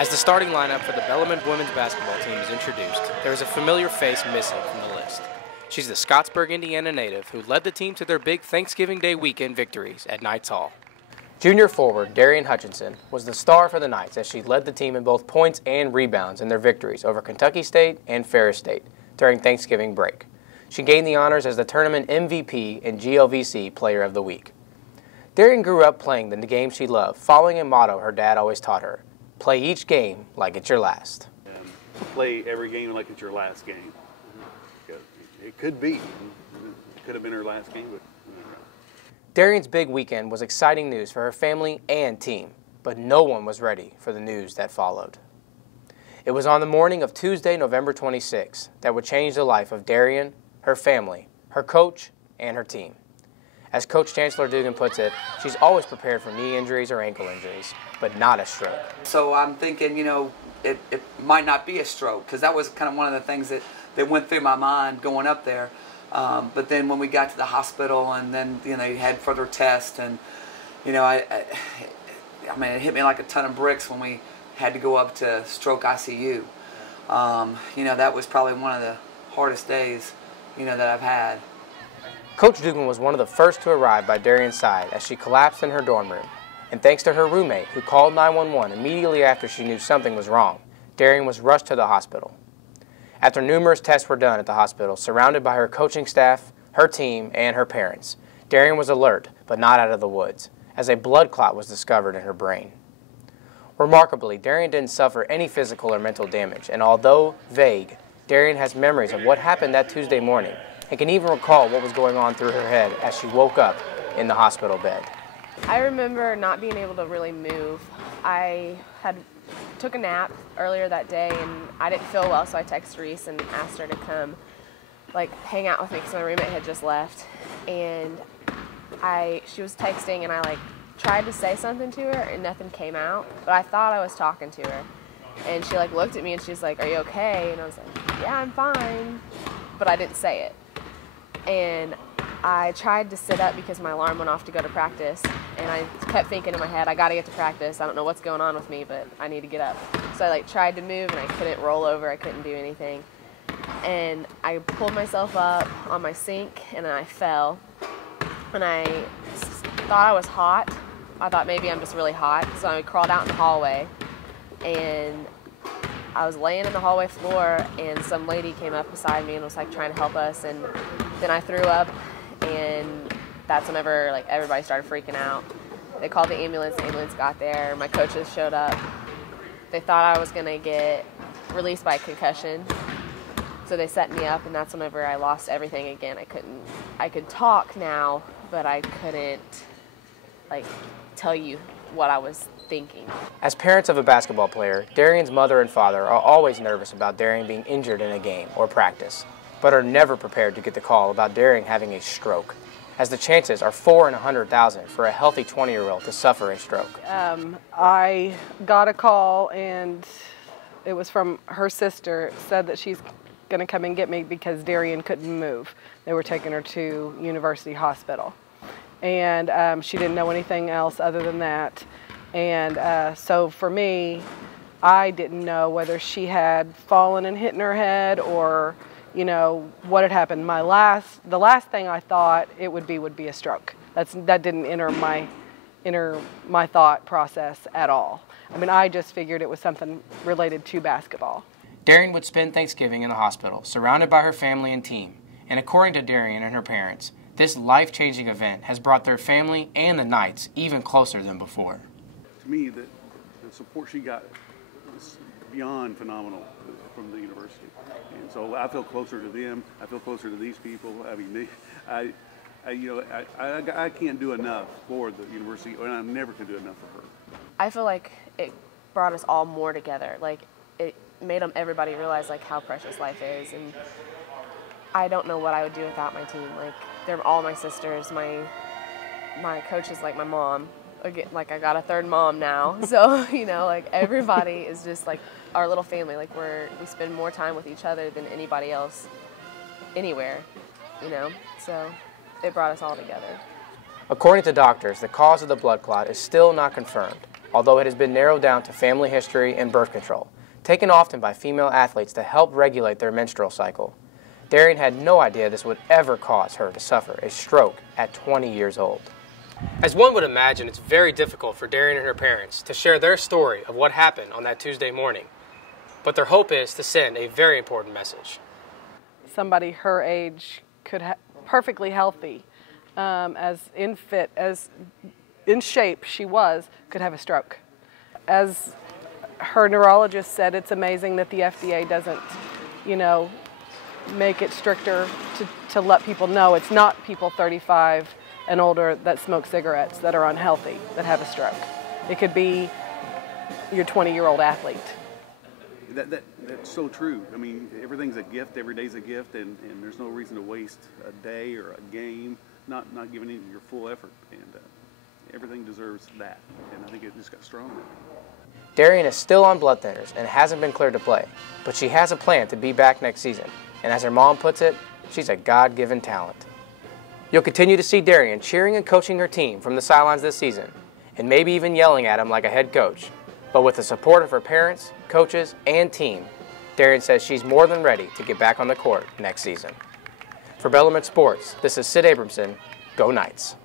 As the starting lineup for the Bellarmine women's basketball team is introduced, there is a familiar face missing from the list. She's the Scottsburg, Indiana native who led the team to their big Thanksgiving Day weekend victories at Knights Hall. Junior forward Darion Hutchinson was the star for the Knights as she led the team in both points and rebounds in their victories over Kentucky State and Ferris State during Thanksgiving break. She gained the honors as the tournament MVP and GLVC Player of the Week. Darion grew up playing the game she loved, following a motto her dad always taught her: play each game like it's your last. Play every game like it's your last game. It could be. It could have been her last game, but Darion's big weekend was exciting news for her family and team, but no one was ready for the news that followed. It was on the morning of Tuesday, November 26, that would change the life of Darion, her family, her coach, and her team. As Coach Chancellor Dugan puts it, she's always prepared for knee injuries or ankle injuries, but not a stroke. So I'm thinking, you know, it might not be a stroke, because that was kind of one of the things that went through my mind going up there. But then when we got to the hospital, and then, you know, you had further tests, and, you know, I mean, it hit me like a ton of bricks when we had to go up to stroke ICU. You know, that was probably one of the hardest days, you know, that I've had. Coach Dugan was one of the first to arrive by Darion's side as she collapsed in her dorm room. And thanks to her roommate, who called 911 immediately after she knew something was wrong, Darion was rushed to the hospital. After numerous tests were done at the hospital, surrounded by her coaching staff, her team, and her parents, Darion was alert, but not out of the woods, as a blood clot was discovered in her brain. Remarkably, Darion didn't suffer any physical or mental damage, and although vague, Darion has memories of what happened that Tuesday morning, and can even recall what was going on through her head as she woke up in the hospital bed. I remember not being able to really move. I took a nap earlier that day, and I didn't feel well, so I texted Reese and asked her to come, like, hang out with me because my roommate had just left. And she was texting, and I tried to say something to her, and nothing came out. But I thought I was talking to her, and she looked at me, and she's like, "Are you okay?" And I was like, "Yeah, I'm fine," but I didn't say it. And I tried to sit up because my alarm went off to go to practice, and I kept thinking in my head, I got to get to practice. I don't know what's going on with me, but I need to get up. So I tried to move, and I couldn't roll over. I couldn't do anything. And I pulled myself up on my sink, and then I fell. And I thought I was hot. I thought maybe I'm just really hot. So I crawled out in the hallway, and I was laying in the hallway floor, and some lady came up beside me and was trying to help us, and then I threw up, and that's whenever everybody started freaking out. They called the ambulance got there, my coaches showed up. They thought I was gonna get released by concussion, so they set me up, and that's whenever I lost everything again. I could talk now, but I couldn't tell you what I was thinking. As parents of a basketball player, Darion's mother and father are always nervous about Darion being injured in a game or practice, but are never prepared to get the call about Darion having a stroke, as the chances are 4 in 100,000 for a healthy 20-year-old to suffer a stroke. I got a call, and it was from her sister. It said that she's going to come and get me because Darion couldn't move. They were taking her to University Hospital. And she didn't know anything else other than that. And so for me, I didn't know whether she had fallen and hit in her head, or, you know, what had happened. The last thing I thought it would be a stroke. That didn't enter my thought process at all. I mean, I just figured it was something related to basketball. Darion would spend Thanksgiving in the hospital, surrounded by her family and team. And according to Darion and her parents, this life-changing event has brought their family and the Knights even closer than before. to me, the support she got was beyond phenomenal from the university. And so I feel closer to them. I feel closer to these people. I mean, I can't do enough for the university, and I never can do enough for her. I feel like it brought us all more together. Like, it made everybody realize like how precious life is, and I don't know what I would do without my team. Like, they're all my sisters. My coach is like my mom. Again, like, I got a third mom now, so you know, like, everybody is just like our little family. Like, we spend more time with each other than anybody else anywhere, you know. So it brought us all together. According to doctors, the cause of the blood clot is still not confirmed, although it has been narrowed down to family history and birth control, taken often by female athletes to help regulate their menstrual cycle. Darion had no idea this would ever cause her to suffer a stroke at 20 years old. As one would imagine, it's very difficult for Darion and her parents to share their story of what happened on that Tuesday morning. But their hope is to send a very important message. Somebody her age could perfectly healthy, as in shape she was, could have a stroke. As her neurologist said, it's amazing that the FDA doesn't, make it stricter to let people know it's not people 35 and older that smoke cigarettes that are unhealthy that have a stroke. It could be your 20-year-old athlete. That's so true. I mean, everything's a gift. Every day's a gift, and there's no reason to waste a day or a game not giving it your full effort. And everything deserves that. And I think it just got stronger. Darion is still on blood thinners and hasn't been cleared to play, but she has a plan to be back next season. And as her mom puts it, she's a God-given talent. You'll continue to see Darion cheering and coaching her team from the sidelines this season, and maybe even yelling at him like a head coach. But with the support of her parents, coaches, and team, Darion says she's more than ready to get back on the court next season. For Bellarmine Sports, this is Sid Abramson. Go Knights.